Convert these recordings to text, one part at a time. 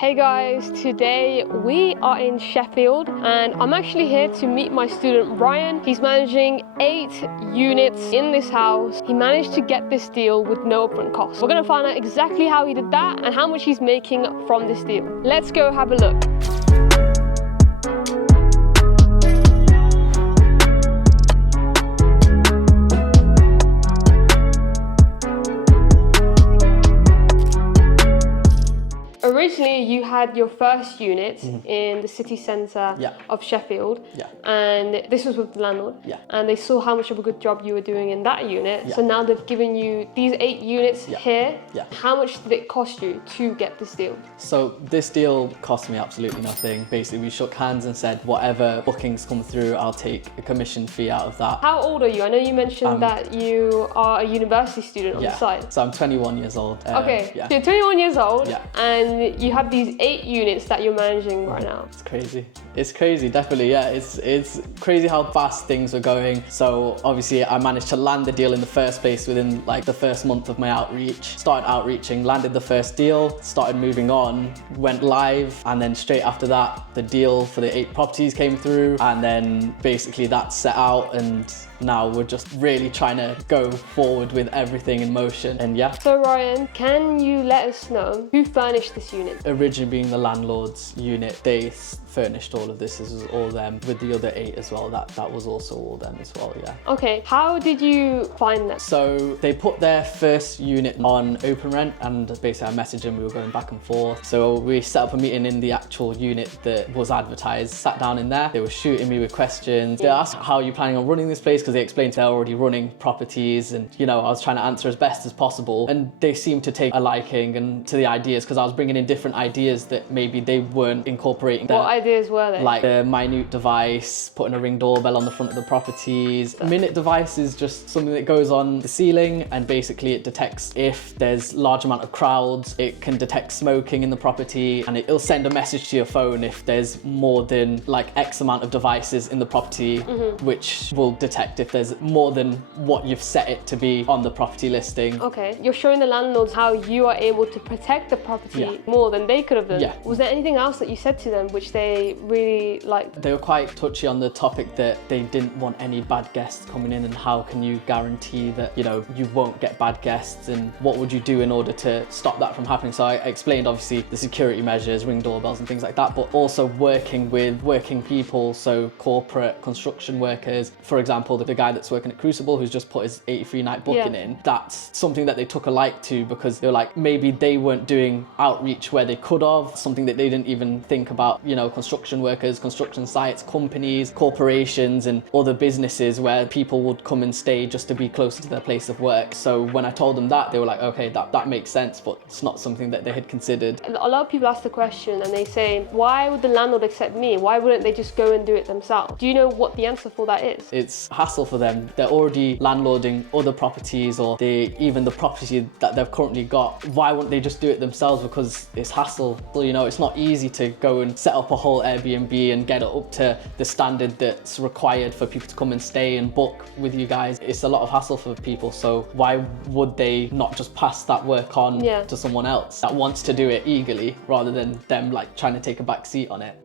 Hey guys, today we are in Sheffield and I'm actually here to meet my student Ryan. He's managing 8 units in this house. He managed to get this deal with no upfront cost. We're going to find out exactly how he did that and how much he's making from this deal. Let's go have a look. Originally, you had your first unit in the city centre of Sheffield, and this was with the landlord, and they saw how much of a good job you were doing in that unit, so now they've given you these 8 units here. How much did it cost you to get this deal? So this deal cost me absolutely nothing. Basically, we shook hands and said, whatever bookings come through, I'll take a commission fee out of that. How old are you? I know you mentioned that you are a university student on the side. So I'm 21 years old. Okay, so you're 21 years old, and you have these 8 units that you're managing right now. It's crazy. It's crazy, definitely, yeah. It's crazy how fast things were going. So obviously I managed to land the deal in the first place within like the first month of my outreach. Started outreaching, landed the first deal, started moving on, went live, and then straight after that, the deal for the 8 properties came through, and then basically that set out, and now we're just really trying to go forward with everything in motion, and yeah. So Ryan, can you let us know who furnished this unit? Originally being the landlord's unit, they furnished all of this. This was all them, with the other 8 as well. That was also all them as well, yeah. Okay, how did you find them? So they put their first unit on open rent, and basically I messaged them, we were going back and forth. So we set up a meeting in the actual unit that was advertised, sat down in there. They were shooting me with questions. They asked, how are you planning on running this place? Because they explained they're already running properties, and you know, I was trying to answer as best as possible. And they seemed to take a liking and to the ideas, because I was bringing in different ideas that maybe they weren't incorporating. What ideas were they? Like a minute device, putting a Ring doorbell on the front of the properties. A minute device is just something that goes on the ceiling, and basically it detects if there's large amount of crowds. It can detect smoking in the property, and it'll send a message to your phone if there's more than like X amount of devices in the property, which will detect if there's more than what you've set it to be on the property listing. Okay, you're showing the landlords how you are able to protect the property more than they could have done. Was there anything else that you said to them which they really liked? They were quite touchy on the topic that they didn't want any bad guests coming in, and how can you guarantee that, you know, you won't get bad guests, and what would you do in order to stop that from happening. So I explained obviously the security measures, Ring doorbells and things like that, but also working with working people, so corporate construction workers. For example, the guy that's working at Crucible who's just put his 83 night booking in, that's something that they took a like to, because they were like, maybe they weren't doing outreach where they could have, something that they didn't even think about, you know, construction workers, construction sites, companies, corporations and other businesses where people would come and stay just to be closer to their place of work. So when I told them that, they were like, okay, that makes sense, but it's not something that they had considered. A lot of people ask the question and they say, why would the landlord accept me? Why wouldn't they just go and do it themselves? Do you know what the answer for that is? It's hassle for them. They're already landlording other properties, or even the property that they've currently got. Why wouldn't they just do it themselves? Because it's hassle. Well, you know, it's not easy to go and set up a whole Airbnb and get it up to the standard that's required for people to come and stay and book with you guys. It's a lot of hassle for people, so why would they not just pass that work on to someone else that wants to do it eagerly, rather than them like trying to take a back seat on it?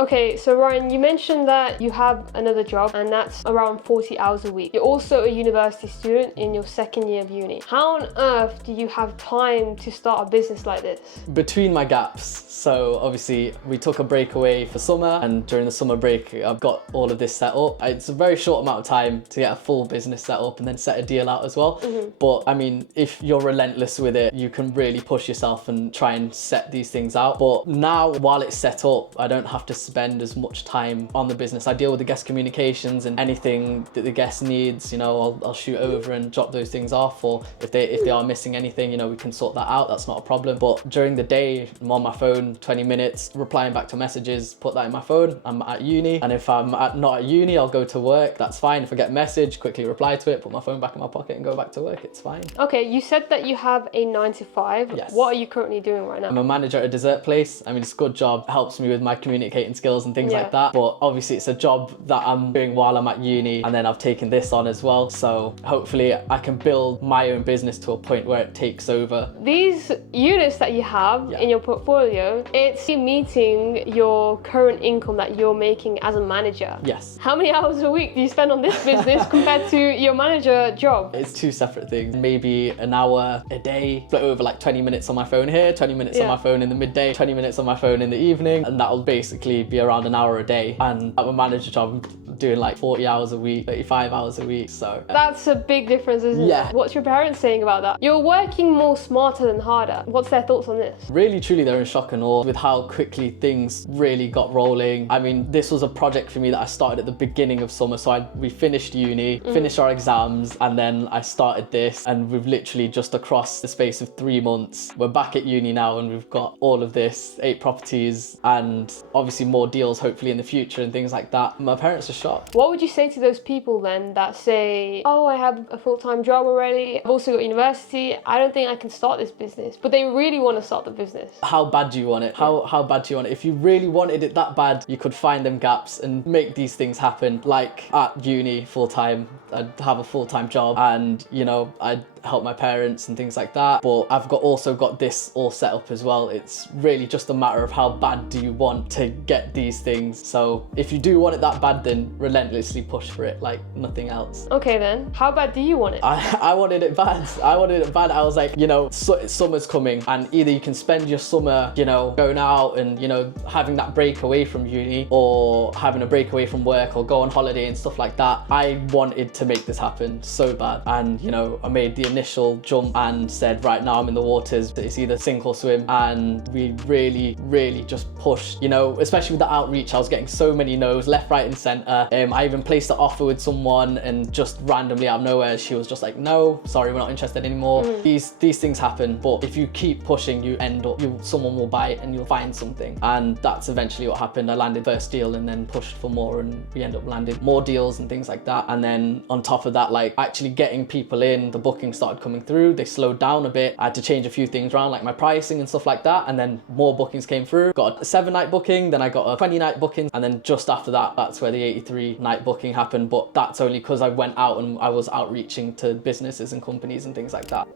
Okay, so Ryan, you mentioned that you have another job and that's around 40 hours a week. You're also a university student in your second year of uni. How on earth do you have time to start a business like this? Between my gaps. So obviously we took a break away for summer, and during the summer break I've got all of this set up. It's a very short amount of time to get a full business set up and then set a deal out as well. But I mean, if you're relentless with it, you can really push yourself and try and set these things out. But now, while it's set up, I don't have to spend as much time on the business. I deal with the guest communications, and anything that the guest needs, you know, I'll shoot over and drop those things off, or if they are missing anything, you know, we can sort that out. That's not a problem. But during the day, I'm on my phone 20 minutes replying back to messages, put that in my phone. I'm at uni, and if I'm not at uni, I'll go to work. That's fine. If I get a message, quickly reply to it, put my phone back in my pocket and go back to work. It's fine. Okay, you said that you have a 9 to 5. Yes. What are you currently doing right now? I'm a manager at a dessert place. I mean, it's a good job. It helps me with my communicating skills and things Yeah. like that. But obviously it's a job that I'm doing while I'm at uni, and then I've taken this on as well. So hopefully I can build my own business to a point where it takes over. These units that you have Yeah. in your portfolio, it's meeting your current income that you're making as a manager. Yes. How many hours a week do you spend on this business compared to your manager job? It's two separate things. Maybe an hour a day, split over like 20 minutes on my phone here, 20 minutes on Yeah. my phone in the midday, 20 minutes on my phone in the evening, and that'll basically be around an hour a day. And at my manager job, I'm doing like 40 hours a week, 35 hours a week, so. That's a big difference, isn't Yeah. it? What's your parents saying about that? You're working more smarter than harder. What's their thoughts on this? Really, truly, they're in shock and awe with how quickly things really got rolling. I mean, this was a project for me that I started at the beginning of summer. So we finished uni, finished our exams, and then I started this. And we've literally just across the space of 3 months, we're back at uni now, and we've got all of this, 8 properties, and obviously more deals hopefully in the future and things like that. My parents are shocked. What would you say to those people then that say, oh, I have a full-time job already, I've also got university, I don't think I can start this business, but they really want to start the business? How bad do you want it? How bad do you want it? If you really wanted it that bad, you could find them gaps and make these things happen. Like at uni full-time, I'd have a full-time job, and you know, I'd help my parents and things like that. But I've also got this all set up as well. It's really just a matter of how bad do you want to get these things. So if you do want it that bad, then relentlessly push for it like nothing else. Okay then, how bad do you want it? I wanted it bad. I wanted it bad. I was like, you know, summer's coming, and either you can spend your summer, you know, going out and, you know, having that break away from uni, or having a break away from work, or go on holiday and stuff like that. I wanted to make this happen so bad. And, you know, I made the initial jump and said, right now I'm in the waters. It's either sink or swim. And we really just pushed, you know, especially with the outreach. I was getting so many no's left, right and center. I even placed an offer with someone, and just randomly out of nowhere, she was just like, no, sorry, we're not interested anymore. These things happen, but if you keep pushing, you end up, someone will buy it and you'll find something. And that's eventually what happened. I landed first deal and then pushed for more, and we end up landing more deals and things like that. And then on top of that, like actually getting people in, the bookings started coming through. They slowed down a bit. I had to change a few things around, like my pricing and stuff like that. And then more bookings came through. Got a 7-night booking, then I got a 20-night booking. And then just after that, that's where the 83-night booking happened. But that's only because I went out and I was outreaching to businesses and companies and things like that.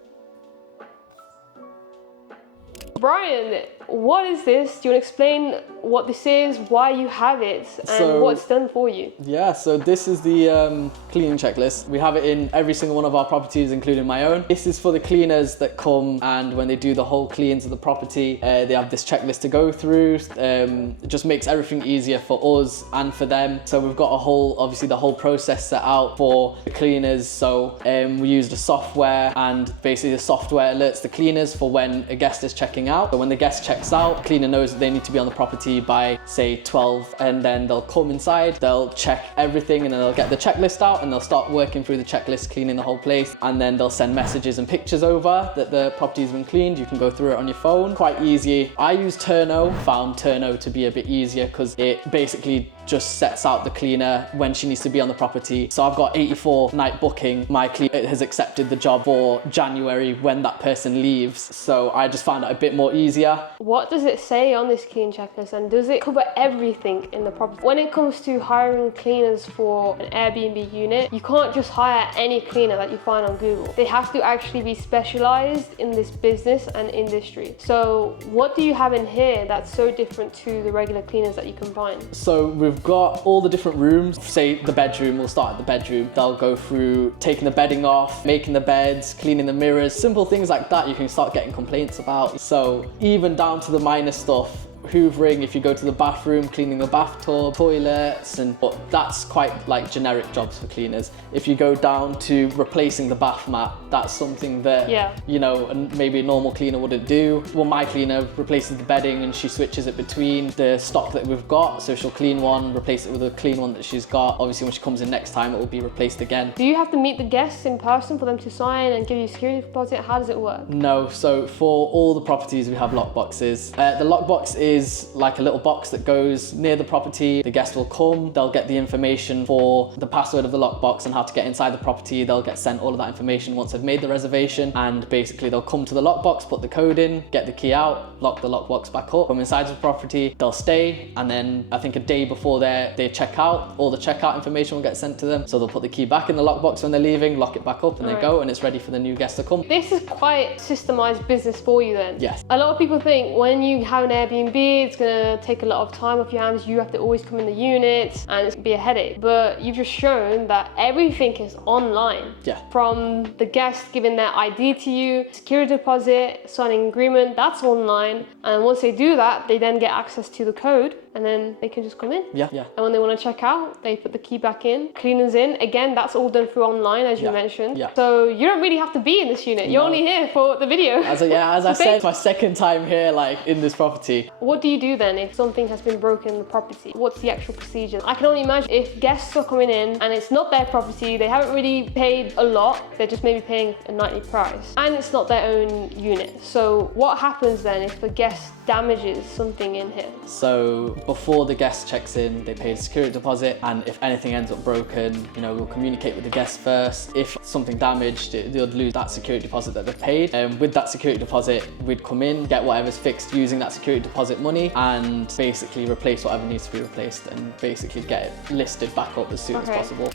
Brian, what is this? Do you want to explain what this is, why you have it, and So- what it's done for you? Yeah, so this is the cleaning checklist. We have it in every single one of our properties, including my own. This is for the cleaners that come, and when they do the whole cleans of the property, they have this checklist to go through. It just makes everything easier for us and for them. So we've got obviously the whole process set out for the cleaners. So we used a software, and basically the software alerts the cleaners for when a guest is checking out. So when the guest checks out, the cleaner knows that they need to be on the property by say 12, and then they'll come inside, they'll check everything, and then they'll get the checklist out, and they'll start working through the checklist, cleaning the whole place. And then they'll send messages and pictures over that the property's been cleaned. You can go through it on your phone, quite easy. I use Turno, found Turno to be a bit easier because it basically just sets out the cleaner when she needs to be on the property. So I've got 84-night booking. My cleaner has accepted the job for January when that person leaves. So I just found it a bit more easier. What does it say on this clean checklist, and does it cover everything in the property? When it comes to hiring cleaners for an Airbnb unit, you can't just hire any cleaner that you find on Google. They have to actually be specialized in this business and industry. So what do you have in here that's so different to the regular cleaners that you can find? So we've got all the different rooms. Say the bedroom, we'll start at the bedroom. They'll go through taking the bedding off, making the beds, cleaning the mirrors, simple things like that you can start getting complaints about. So even down to the minor stuff, hoovering, if you go to the bathroom, cleaning the bathtub, toilets, but that's quite like generic jobs for cleaners. If you go down to replacing the bath mat, that's something that, you know, maybe a normal cleaner wouldn't do. Well, my cleaner replaces the bedding and she switches it between the stock that we've got. So she'll clean one, replace it with a clean one that she's got. Obviously, when she comes in next time, it will be replaced again. Do you have to meet the guests in person for them to sign and give you a security deposit? How does it work? No, so for all the properties, we have lockboxes. The lockbox is is like a little box that goes near the property. The guest will come, they'll get the information for the password of the lockbox and how to get inside the property. They'll get sent all of that information once they've made the reservation, and basically they'll come to the lockbox, put the code in, get the key out, lock the lockbox back up, come inside the property, they'll stay, and then I think a day before they check out, all the checkout information will get sent to them. So they'll put the key back in the lockbox when they're leaving, lock it back up, and they go, and it's ready for the new guest to come. This is quite systemized business for you then. Yes. A lot of people think when you have an Airbnb, it's gonna take a lot of time off your hands. You have to always come in the units and it's gonna be a headache. But you've just shown that everything is online. Yeah. From the guest giving their ID to you, security deposit, signing agreement, that's online. And once they do that, they then get access to the code and then they can just come in. Yeah. And when they want to check out, they put the key back in, cleaners in. Again, that's all done through online, as you mentioned. Yeah. So you don't really have to be in this unit. You're only here for the video. As I said, it's my second time here, like in this property. What do you do then if something has been broken in the property? What's the actual procedure? I can only imagine if guests are coming in and it's not their property, they haven't really paid a lot, they're just maybe paying a nightly price, and it's not their own unit. So what happens then if a guest damages something in here? So before the guest checks in, they pay a security deposit, and if anything ends up broken, we'll communicate with the guest first. If something damaged, they'll lose that security deposit that they've paid. And with that security deposit, we'd come in, get whatever's fixed using that security deposit money, and basically replace whatever needs to be replaced, and basically get it listed back up as soon as possible.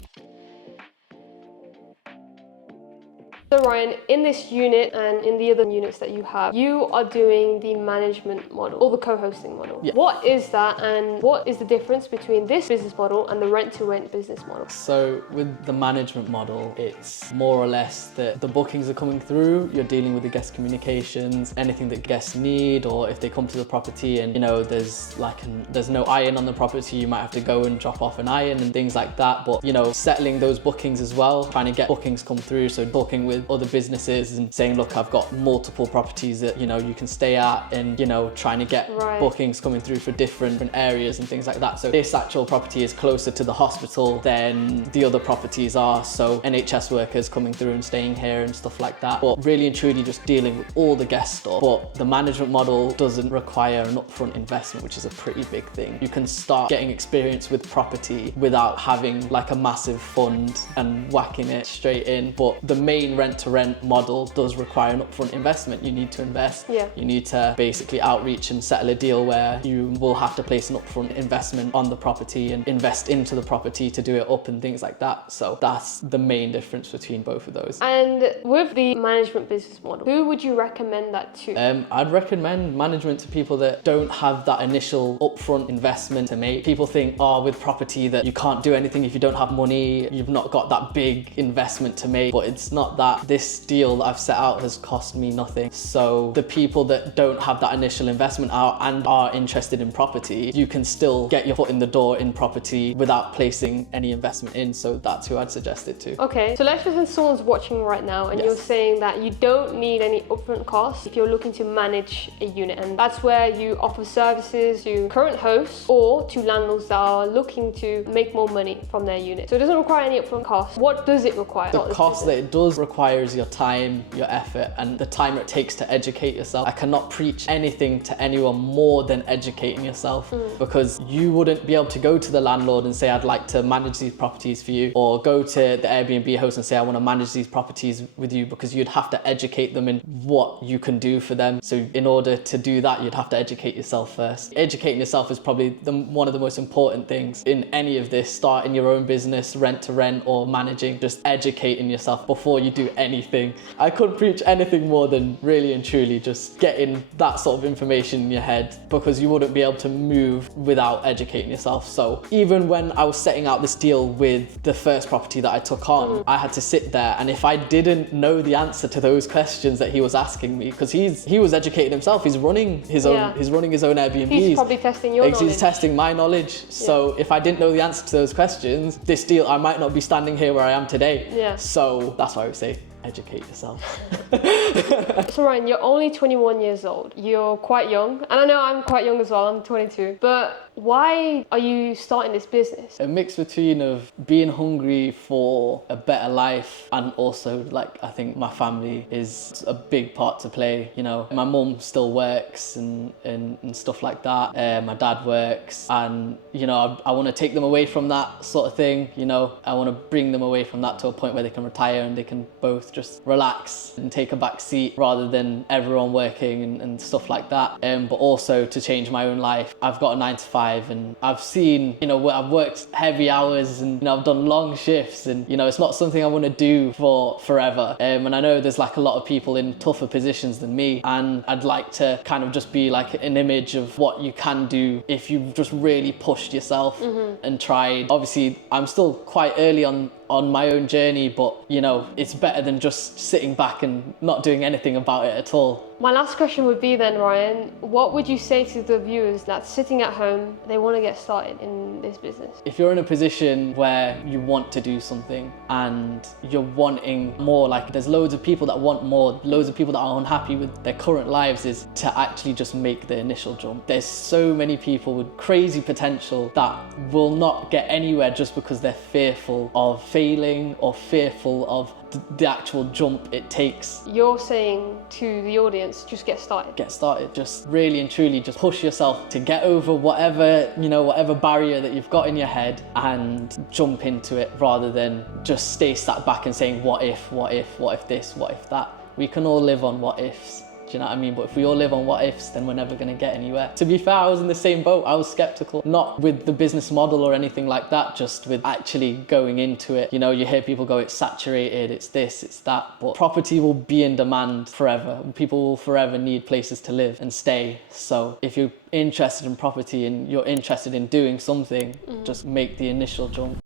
So Ryan, in this unit and in the other units that you have, you are doing the management model or the co-hosting model. Yeah. What is that, and what is the difference between this business model and the rent-to-rent business model? So with the management model, it's more or less that the bookings are coming through, you're dealing with the guest communications, anything that guests need, or if they come to the property and there's no iron on the property, you might have to go and drop off an iron and things like that. But settling those bookings as well, trying to get bookings come through, so talking with other businesses and saying, look, I've got multiple properties that you can stay at, and trying to get bookings coming through for different areas and things like that. So this actual property is closer to the hospital than the other properties are, so NHS workers coming through and staying here and stuff like that. But really and truly just dealing with all the guest stuff. But the management model doesn't require an upfront investment, which is a pretty big thing. You can start getting experience with property without having like a massive fund and whacking it straight in. But the main rent-to-rent model does require an upfront investment. You need to invest. Yeah. You need to basically outreach and settle a deal where you will have to place an upfront investment on the property and invest into the property to do it up and things like that. So that's the main difference between both of those. And with the management business model, who would you recommend that to? I'd recommend management to people that don't have that initial upfront investment to make. People think, with property that you can't do anything if you don't have money, you've not got that big investment to make, but it's not that. This deal that I've set out has cost me nothing. So the people that don't have that initial investment are interested in property, you can still get your foot in the door in property without placing any investment in. So that's who I'd suggest it to. Okay, so let's pretend someone's watching right now and you're saying that you don't need any upfront costs if you're looking to manage a unit, and that's where you offer services to current hosts or to landlords that are looking to make more money from their unit. So it doesn't require any upfront costs. What does it require? The cost that it does requires your time, your effort, and the time it takes to educate yourself. I cannot preach anything to anyone more than educating yourself, because you wouldn't be able to go to the landlord and say, I'd like to manage these properties for you, or go to the Airbnb host and say, I want to manage these properties with you, because you'd have to educate them in what you can do for them. So in order to do that, you'd have to educate yourself first. Educating yourself is probably one of the most important things in any of this. Starting your own business, rent to rent, or managing, just educating yourself before you do anything. I couldn't preach anything more than really and truly just getting that sort of information in your head, because you wouldn't be able to move without educating yourself. So even when I was setting out this deal with the first property that I took on, I had to sit there, and if I didn't know the answer to those questions that he was asking me, because he was educating himself, he's running his own Airbnbs. He's probably testing your knowledge. He's testing my knowledge. So if I didn't know the answer to those questions, this deal, I might not be standing here where I am today. Yeah. So that's why I would say educate yourself. So Ryan, you're only 21 years old. You're quite young. And I know I'm quite young as well, I'm 22. But why are you starting this business? A mix between of being hungry for a better life and also like I think my family is a big part to play. You know, my mum still works and stuff like that. My dad works, and you know I want to take them away from that sort of thing. You know, I want to bring them away from that to a point where they can retire and they can both just relax and take a back seat rather than everyone working and stuff like that. But also to change my own life. I've got a 9-to-5 and I've seen, you know, I've worked heavy hours and, you know, I've done long shifts and, you know, it's not something I want to do for forever. And I know there's like a lot of people in tougher positions than me, and I'd like to kind of just be like an image of what you can do if you've just really pushed yourself and tried. Obviously, I'm still quite early on my own journey, but you know, it's better than just sitting back and not doing anything about it at all. My last question would be then, Ryan, what would you say to the viewers that's sitting at home, they want to get started in this business? If you're in a position where you want to do something and you're wanting more, like there's loads of people that want more, loads of people that are unhappy with their current lives, is to actually just make the initial jump. There's so many people with crazy potential that will not get anywhere just because they're fearful of failing or fearful of the actual jump it takes. You're saying to the audience, just get started. Get started. Just really and truly just push yourself to get over whatever, you know, whatever barrier that you've got in your head and jump into it rather than just stay sat back and saying, what if this, what if that. We can all live on what ifs. Do you know what I mean? But if we all live on what ifs, then we're never going to get anywhere. To be fair, I was in the same boat. I was skeptical, not with the business model or anything like that, just with actually going into it. You know, you hear people go, it's saturated, it's this, it's that, but property will be in demand forever. People will forever need places to live and stay. So if you're interested in property and you're interested in doing something, just make the initial jump.